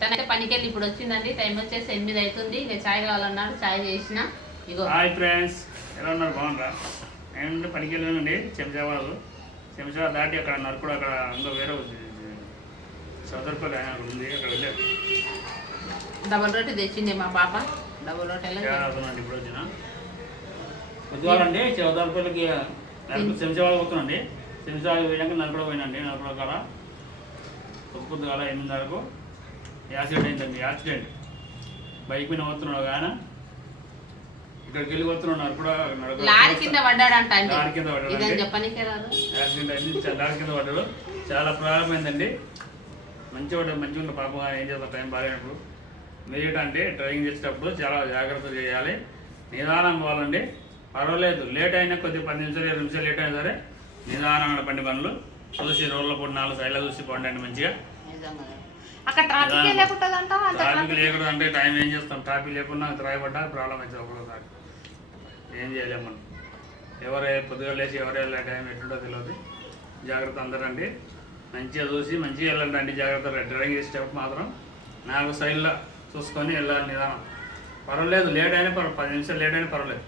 తనైతే పనికి వెళ్ళి ఇప్పుడు వచ్చిందండి. టైం వచ్చేసి 8 అవుతుంది. ఇక చాయ్ కావాలన్నాడు, చాయ్ చేసిన. ఇగో హాయ్ ఫ్రెండ్స్, ఎలా ఉన్నారు? బాగున్నారా? నేను పనికి వెళ్ళానండి చెంచాబాద్ దాటి అక్కడ నరకుడు, అక్కడ అందులో వేరే సదర్పల్లి ఉంది, అక్కడ వెళ్ళారు. డబల్ రోటీ తెచ్చింది మా పాప. డబల్ రోటీ అవుతుందండి. ఇప్పుడు వచ్చిన పొద్దుగాలండి సదర్పల్లికి చెంచాబాద్ పోతున్నాండి. చెంచాబాద్ పోయినాక నరకుడు పోయినండి. నరకుడు కాడ పొద్దుగాల 8 వరకు యాక్సిడెంట్ అయిందండి. యాక్సిడెంట్ బైక్ మీద పోతున్నాడు కానీ ఇక్కడికి వెళ్ళి పోతున్నాడు కూడా లారీ కింద పడ్డాడంట. లారీ కింద పడ్డాడు. చెప్పనికే రాదు. యాక్సిడెంట్ అయింది, లారీ కింద పడ్డాడు. చాలా ప్రాబ్లం అయిందండి. మంచిగా పాపం ఏం చేస్తారు టైం బాగాలేనప్పుడు. మీరు అంటే డ్రైవింగ్ చేసేటప్పుడు చాలా జాగ్రత్త చేయాలి, నిదానం పోవాలండి. పర్వాలేదు, లేట్ అయినా కొద్దిగా 10 నిమిషాలు 20 నిమిషాలు లేట్ అయినా సరే నిదానంగా బండి పనులు చూసి రోడ్ల పూట 4 సైడ్లో చూసి పండండి మంచిగా. అక్కడ ట్రాఫిక్ లేకుండా అంటే టైం ఏం చేస్తాం, ట్రాఫిక్ లేకుండా రాయబడ్డా ప్రాబ్లం అవుతుంది. ఒక్కొక్కసారి ఏం చేయలేము మనం. ఎవరే పొద్దుగా లేచి ఎవరు వెళ్ళే టైం ఎట్లుంటో తెలియదు. జాగ్రత్త అందరండి, మంచిగా చూసి మంచిగా వెళ్ళండి. జాగ్రత్త డ్రైవింగ్ చేసేటప్పుడు మాత్రం 4 సైడ్లో చూసుకొని వెళ్ళాలి నిదానం. పర్వాలేదు, లేట్ అయినా 10 నిమిషాలు లేట్ అయినా పర్వాలేదు,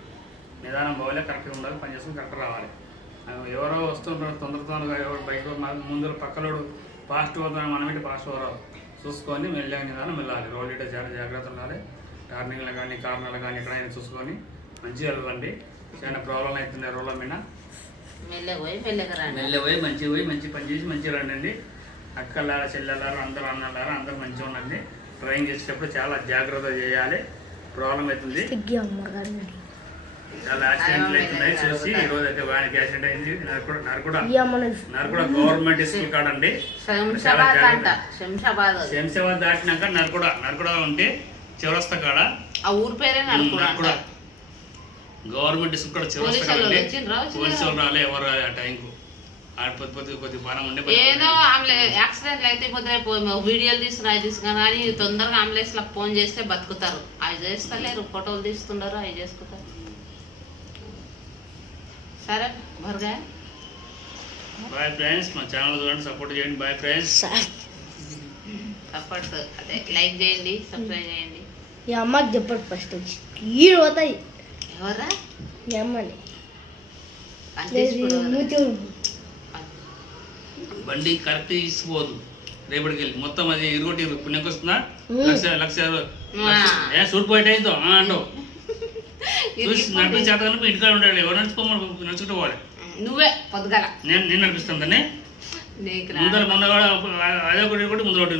నిదానం పోవాలి, కరెక్ట్గా ఉండాలి, పని చేసుకుని కరెక్ట్ రావాలి. ఎవరో వస్తుంటారు తొందరగా, ఎవరు బైక్ ముందు పక్కలోడు ఫాస్ట్ పోతాను, మనం ఏంటి ఫాస్ట్ పోరావు చూసుకొని మెల్లగా నిదానం వెళ్ళాలి. రోడ్ ఇట చాలా జాగ్రత్త ఉండాలి. టర్నింగ్లు కానీ కార్నర్లు కానీ ఎక్కడైనా చూసుకొని మంచిగా వెళ్ళాలండి. చాలా ప్రాబ్లం అవుతుంది రోడ్ల మీద. మెల్లె పోయి మంచి పని చేసి మంచిగా రండి. అక్కలారా చెల్లెలారా అందరూ అన్నలారా అందరూ మంచిగా ఉండండి. డ్రైవింగ్ చేసేటప్పుడు చాలా జాగ్రత్త చేయాలి, ప్రాబ్లం అవుతుంది. చాలా యాక్సిడెంట్లు అవుతున్నాయి చూసి. ఈ రోజు అయితే వానికి యాక్సిడెంట్ అయింది. నరకుడ గవర్నమెంట్ స్కూల్ కాడండి. శంషాబాద్ దాటినాక నరకుడ ఉంటే చౌరస్తా కాడ ఆ ఊరు పేరే నరకుడ. గవర్నమెంట్ స్కూల్ కాడ చౌరస్తా పోలీసు వాళ్ళు రాలే, ఎవరు రాలే ఆ టైంకు. కొద్దిగా బాగా ఉండే ఏదో యాక్సిడెంట్లు అయితే పొద్దున వీడియోలు తీసుకున్నా కానీ తొందరగా అంబులెన్స్ లకు ఫోన్ చేస్తే బతుకుతారు. అవి చేస్తలేరు, ఫోటోలు తీస్తుండారు, అవి చేసుకుంటారు. సరే భర్గా బాయ్ ఫ్రెండ్స్, మా ఛానల్ చూడండి, సపోర్ట్ చేయండి. బాయ్ ఫ్రెండ్స్, సపోర్ట్ అదే లైక్ చేయండి, సబ్స్క్రైబ్ చేయండి. ఈ అమ్మకి చెప్పండి ఫస్ట్ ఈ పోతాయి. ఎవరా ఈ అమ్మని బండి కరెక్ట్ తీసుకోదు. రేపటికి వెళ్ళి మొత్తం అది ఇరుగొట్టి పుణ్యకు వస్తుందా లక్ష సూడిపోయేట అవుతావు అంటావు. చూసి నడిపి చేతగా ఇంటికాడ ఉండాలి. ఎవరు నడుచుకోమని నడుచుకుంటూ పోవాలి. నువ్వే పొద్దుగల నేను నడిపిస్తాను దాన్ని. ముందర అదే ఒకటి ముందర ఒకటి